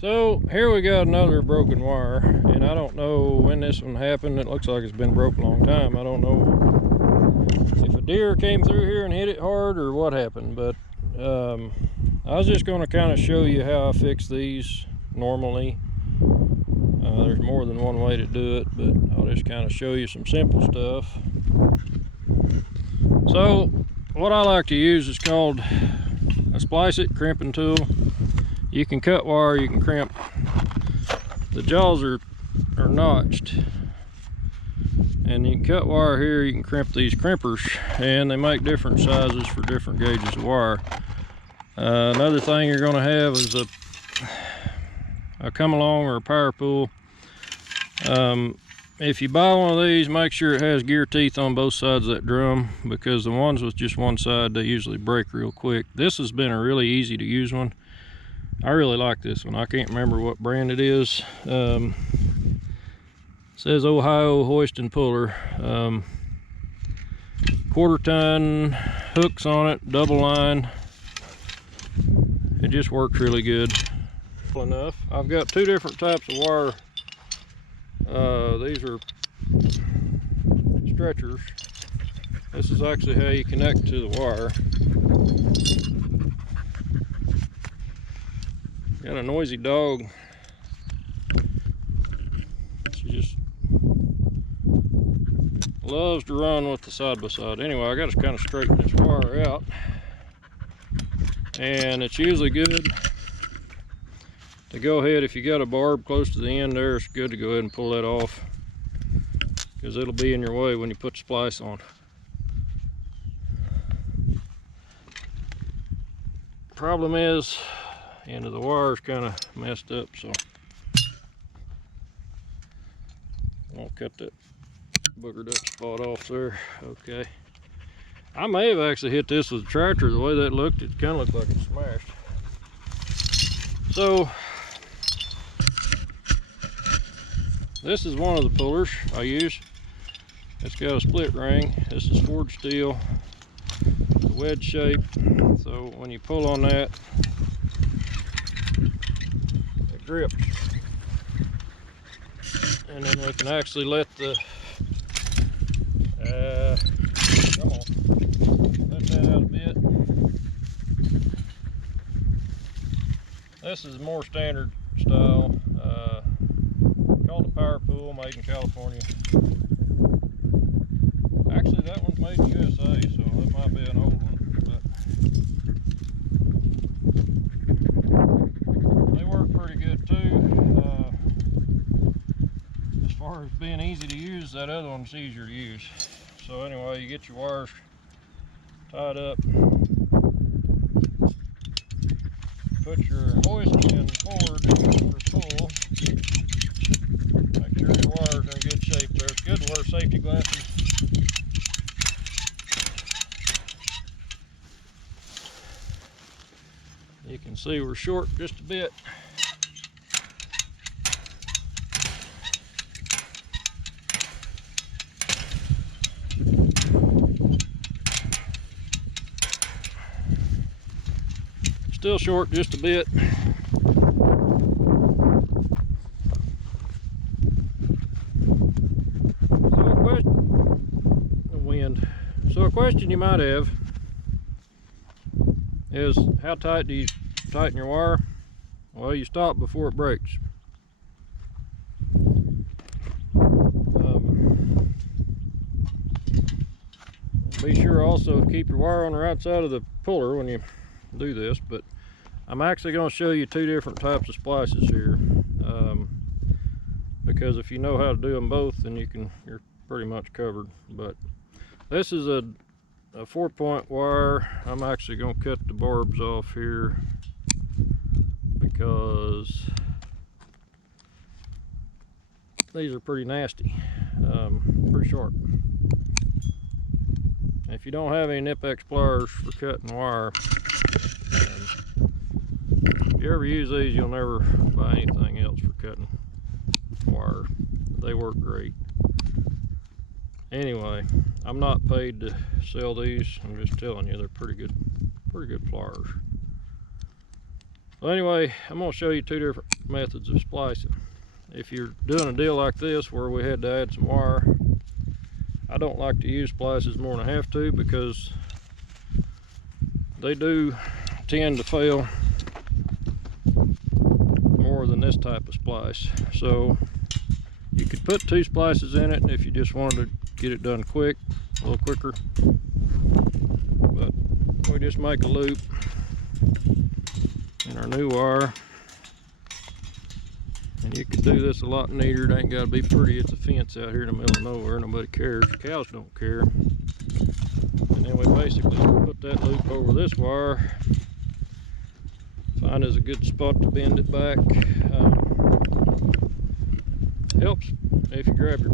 So here we got another broken wire, and I don't know when this one happened. It looks like it's been broke a long time. I don't know if a deer came through here and hit it hard or what happened, but I was just going to kind of show you how I fix these normally. There's more than one way to do it, but I'll just kind of show you some simple stuff. So what I like to use is called a splice it crimping tool. You can cut wire, you can crimp. The jaws are notched, and you can cut wire here, you can crimp these crimpers, and they make different sizes for different gauges of wire. Another thing you're going to have is a come along or a power pull. If you buy one of these, make sure it has gear teeth on both sides of that drum, because the ones with just one side, they usually break real quick. This has been a really easy to use one. I really like this one. I can't remember what brand it is. It says Ohio Hoist and Puller. Quarter ton hooks on it, double line. It just works really good. Enough. I've got two different types of wire. These are stretchers. This is actually how you connect to the wire. Got a noisy dog. She just loves to run with the side by side. Anyway, I got to kind of straighten this wire out, and it's usually good to go ahead, if you got a barb close to the end there, it's good to go ahead and pull that off, because it'll be in your way when you put the splice on. Problem is, the end of the wire is kind of messed up, so I'll cut that boogered up spot off there. Okay, I may have actually hit this with a tractor. The way that looked, it kind of looked like it smashed. So this is one of the pullers I use. It's got a split ring. This is forged steel, wedge shape. So when you pull on that, it grips. And then we can actually let the, come on, let that out a bit. This is more standard style. Called a power pull, made in California. Actually, that one's made in USA, so it might be an old one, but they work pretty good too. As far as being easy to use, that other one's easier to use. So anyway, you get your wires tied up, put your hoist in forward for pull. Make sure your wires are in good shape there. It's good to wear safety glasses. You can see we're short just a bit. Still short just a bit. So a question you might have is, how tight do you tighten your wire? Well, you stop before it breaks. Be sure also to keep your wire on the right side of the puller when you do this, but I'm actually going to show you two different types of splices here, because if you know how to do them both, then you're pretty much covered. But this is a 4-point wire. I'm actually going to cut the barbs off here because these are pretty nasty, pretty sharp. If you don't have any Nip-X pliers for cutting wire, if you ever use these, you'll never buy anything else for cutting wire. They work great. Anyway, I'm not paid to sell these. I'm just telling you, they're pretty good pliers. Well, anyway, I'm going to show you two different methods of splicing. If you're doing a deal like this where we had to add some wire, I don't like to use splices more than I have to, because they do tend to fail more than this type of splice. So you could put 2 splices in it if you just wanted to get it done quick, a little quicker. But we just make a loop in our new wire, and you could do this a lot neater. It ain't got to be pretty. It's a fence out here in the middle of nowhere. Nobody cares. Cows don't care. And then we basically put that loop over this wire. Find is a good spot to bend it back. Helps if you grab your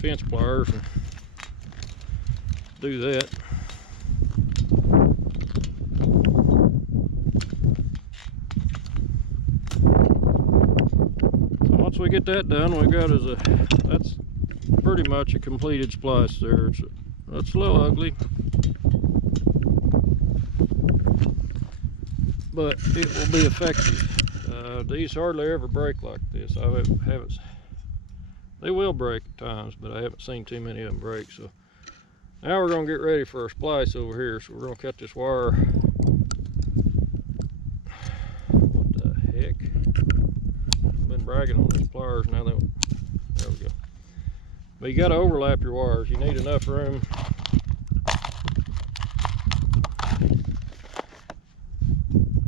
fence pliers and do that. So once we get that done, we got that's pretty much a completed splice there. That's a little ugly, but it will be effective. These hardly ever break like this. I haven't. They will break at times, but I haven't seen too many of them break. So now we're going to get ready for our splice over here. So we're going to cut this wire. What the heck? I've been bragging on these pliers. Now there we go. But you got to overlap your wires. You need enough room.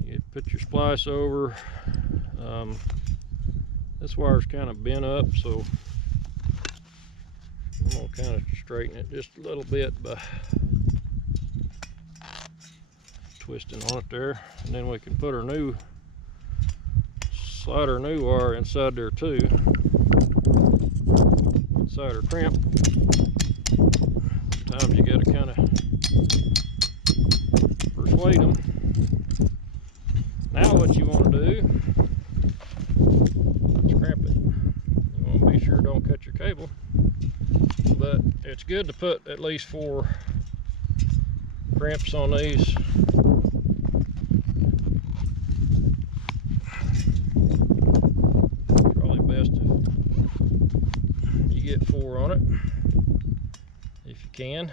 You put your splice over. This wire's kind of bent up, so I'm going to kind of straighten it just a little bit by twisting on it there. And then we can put our slide our new wire inside there too, inside our crimp. Sometimes you got to kind of persuade them. Now what you want to do is crimp it. You want to be sure don't cut your cable, but it's good to put at least 4 crimps on these. Probably best if you get 4 on it, if you can.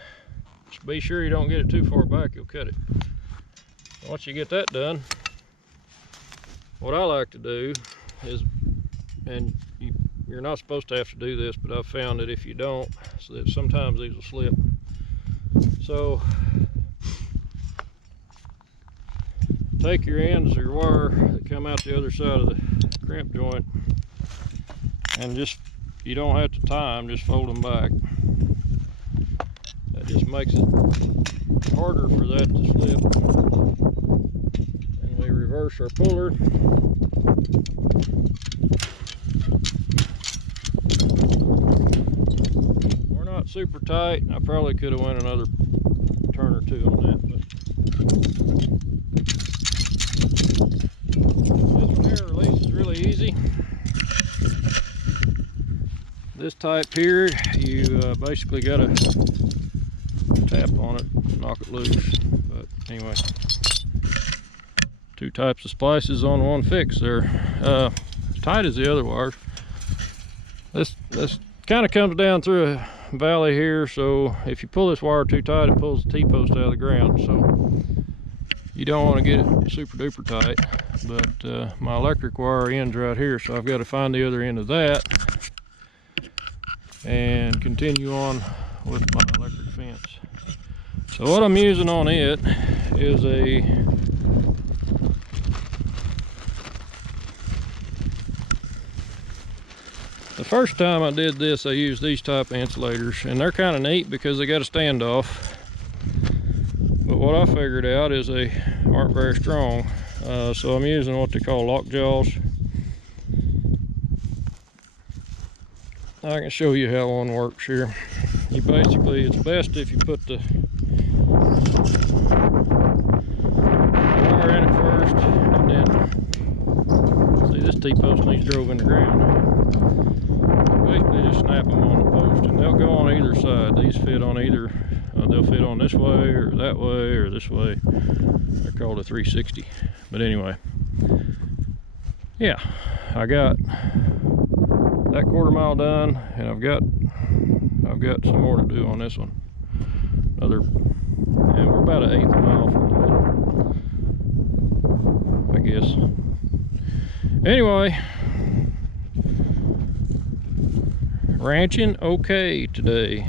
Just be sure you don't get it too far back, you'll cut it. Once you get that done, what I like to do is, and you're not supposed to have to do this, but I've found that if you don't, so that sometimes these will slip. So take your ends of your wire that come out the other side of the crimp joint, and you don't have to tie them, just fold them back. That just makes it harder for that to slip. And we reverse our puller. We're not super tight. I probably could have went another turn or 2 on that, but this one here release is really easy. This type here, you basically got to tap on it, knock it loose. But anyway, 2 types of splices on one fix there. As tight as the other wires. This kind of comes down through a valley here, so if you pull this wire too tight, it pulls the T-post out of the ground. So you don't want to get it super duper tight. But my electric wire ends right here, so I've got to find the other end of that and continue on with my electric fence. So what I'm using on it is the first time I did this, I used these type of insulators, and they're kind of neat because they got a standoff. But what I figured out is they aren't very strong. So I'm using what they call lock jaws. I can show you how one works here. You basically, it's best if you put the wire in it first, and then, see, this T-post needs drove in the ground. Basically just snap them on the post, and they'll go on either side. These fit on either, they'll fit on this way or that way or this way. They're called a 360. But anyway, yeah, I got that 1/4 mile done, and I've got some more to do on this one. And we're about an 1/8 mile from the middle, I guess. Anyway, ranching okay today.